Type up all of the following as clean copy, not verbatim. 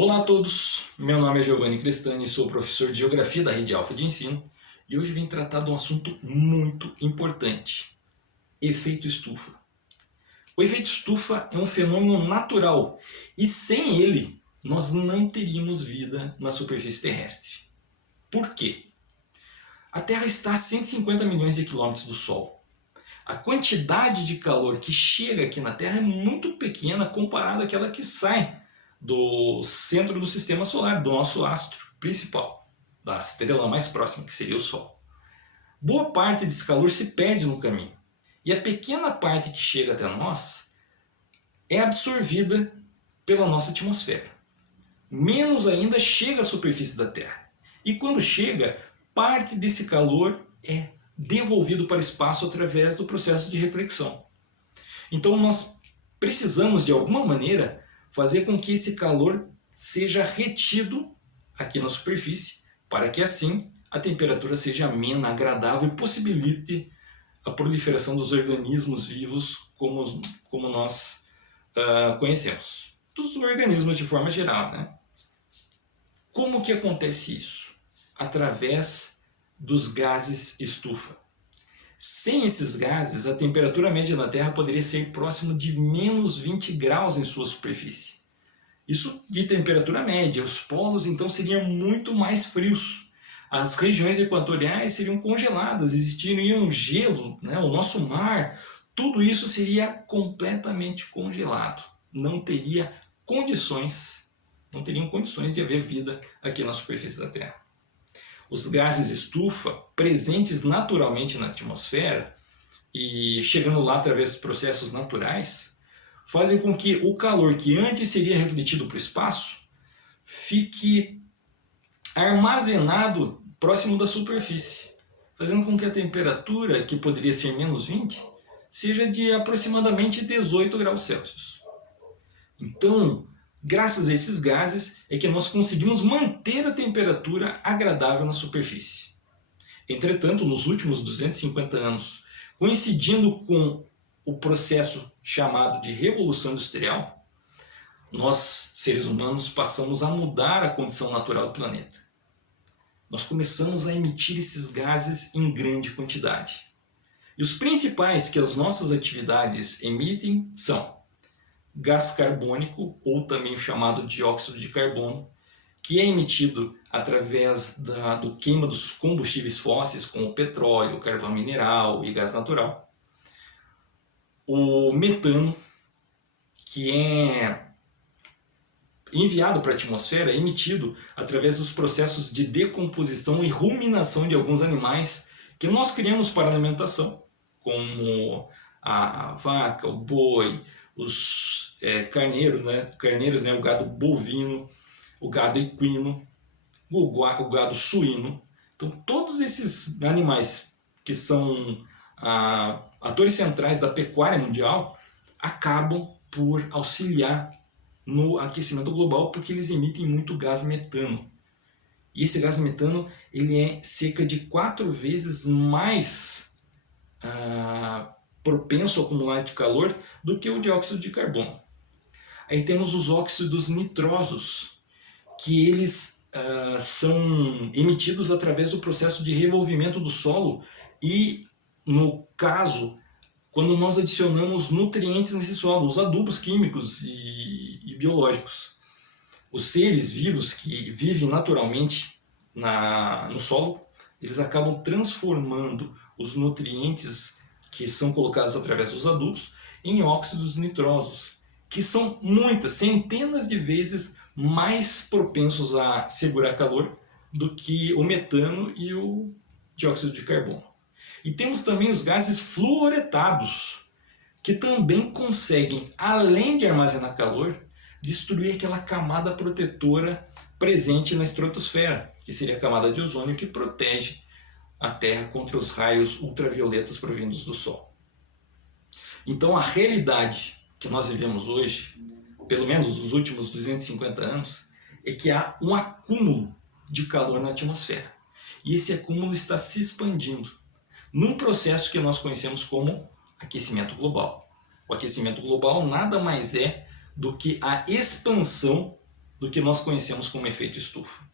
Olá a todos, meu nome é Giovanni Crestani, sou professor de Geografia da Rede Alfa de Ensino e hoje vim tratar de um assunto muito importante: efeito estufa. O efeito estufa é um fenômeno natural e sem ele nós não teríamos vida na superfície terrestre. Por quê? A Terra está a 150 milhões de quilômetros do Sol. A quantidade de calor que chega aqui na Terra é muito pequena comparada àquela que sai do centro do sistema solar, do nosso astro principal, da estrela mais próxima, que seria o Sol. Boa parte desse calor se perde no caminho, e a pequena parte que chega até nós é absorvida pela nossa atmosfera. Menos ainda chega à superfície da Terra, e quando chega, parte desse calor é devolvido para o espaço através do processo de reflexão. Então nós precisamos, de alguma maneira, fazer com que esse calor seja retido aqui na superfície, para que assim a temperatura seja amena, agradável e possibilite a proliferação dos organismos vivos como nós conhecemos. Dos organismos de forma geral, né? Como que acontece isso? Através dos gases estufa. Sem esses gases, a temperatura média da Terra poderia ser próxima de menos 20 graus em sua superfície. Isso de temperatura média. Os polos então seriam muito mais frios. As regiões equatoriais seriam congeladas, existiria um gelo, né? O nosso mar, tudo isso seria completamente congelado. Não teriam condições de haver vida aqui na superfície da Terra. Os gases estufa, presentes naturalmente na atmosfera e chegando lá através dos processos naturais, fazem com que o calor que antes seria refletido para o espaço fique armazenado próximo da superfície, fazendo com que a temperatura, que poderia ser menos 20, seja de aproximadamente 18 graus Celsius. Então, graças a esses gases é que nós conseguimos manter a temperatura agradável na superfície. Entretanto, nos últimos 250 anos, coincidindo com o processo chamado de Revolução Industrial, nós, seres humanos, passamos a mudar a condição natural do planeta. Nós começamos a emitir esses gases em grande quantidade. E os principais que as nossas atividades emitem são gás carbônico, ou também chamado dióxido de carbono, que é emitido através do queima dos combustíveis fósseis, como o petróleo, carvão mineral e gás natural. O metano, que é enviado para a atmosfera, é emitido através dos processos de decomposição e ruminação de alguns animais que nós criamos para alimentação, como a vaca, o boi, os carneiros, o gado bovino, o gado equino, o gado suíno. Então todos esses animais que são atores centrais da pecuária mundial acabam por auxiliar no aquecimento global porque eles emitem muito gás metano. E esse gás metano ele é cerca de 4 vezes mais propenso a acumular de calor do que o dióxido de carbono. Aí temos os óxidos nitrosos, que eles são emitidos através do processo de revolvimento do solo e, no caso, quando nós adicionamos nutrientes nesse solo, os adubos químicos e biológicos. Os seres vivos que vivem naturalmente no solo, eles acabam transformando os nutrientes que são colocados através dos adubos em óxidos nitrosos, que são muitas, centenas de vezes mais propensos a segurar calor do que o metano e o dióxido de carbono. E temos também os gases fluoretados, que também conseguem, além de armazenar calor, destruir aquela camada protetora presente na estratosfera, que seria a camada de ozônio que protege a Terra contra os raios ultravioletas provindos do Sol. Então a realidade que nós vivemos hoje, pelo menos nos últimos 250 anos, é que há um acúmulo de calor na atmosfera. E esse acúmulo está se expandindo num processo que nós conhecemos como aquecimento global. O aquecimento global nada mais é do que a expansão do que nós conhecemos como efeito estufa.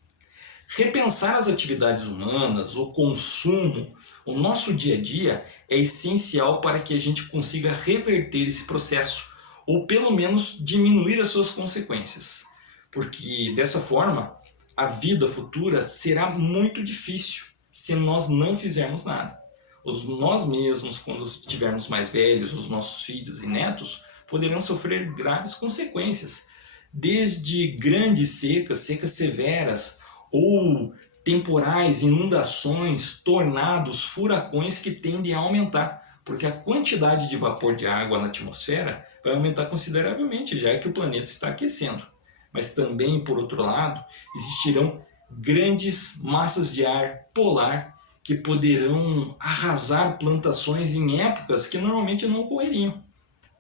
Repensar as atividades humanas, o consumo, o nosso dia a dia é essencial para que a gente consiga reverter esse processo ou pelo menos diminuir as suas consequências. Porque dessa forma, a vida futura será muito difícil se nós não fizermos nada. Nós mesmos, quando estivermos mais velhos, os nossos filhos e netos, poderão sofrer graves consequências, desde grandes secas, secas severas, ou temporais, inundações, tornados, furacões que tendem a aumentar, porque a quantidade de vapor de água na atmosfera vai aumentar consideravelmente, já que o planeta está aquecendo. Mas também, por outro lado, existirão grandes massas de ar polar que poderão arrasar plantações em épocas que normalmente não ocorreriam,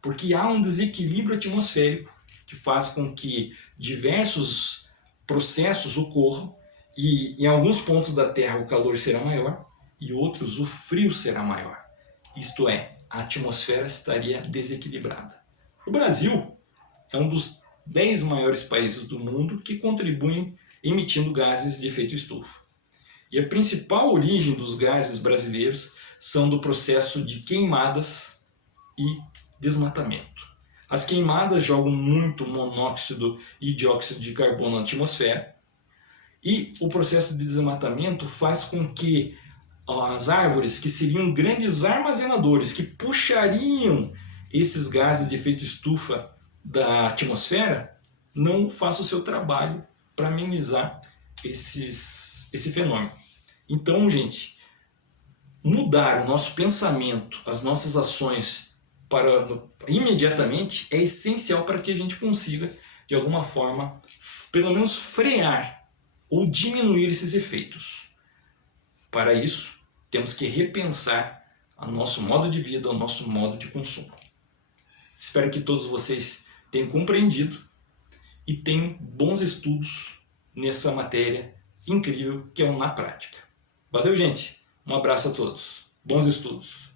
porque há um desequilíbrio atmosférico que faz com que diversos processos ocorram e em alguns pontos da Terra o calor será maior e outros o frio será maior. Isto é, a atmosfera estaria desequilibrada. O Brasil é um dos 10 maiores países do mundo que contribuem emitindo gases de efeito estufa. E a principal origem dos gases brasileiros são do processo de queimadas e desmatamento. As queimadas jogam muito monóxido e dióxido de carbono na atmosfera e o processo de desmatamento faz com que as árvores, que seriam grandes armazenadores, que puxariam esses gases de efeito estufa da atmosfera, não façam o seu trabalho para amenizar esse fenômeno. Então, gente, mudar o nosso pensamento, as nossas ações imediatamente é essencial para que a gente consiga, de alguma forma, pelo menos frear ou diminuir esses efeitos. Para isso, temos que repensar o nosso modo de vida, o nosso modo de consumo. Espero que todos vocês tenham compreendido e tenham bons estudos nessa matéria incrível que é o Na Prática. Valeu, gente! Um abraço a todos. Bons estudos!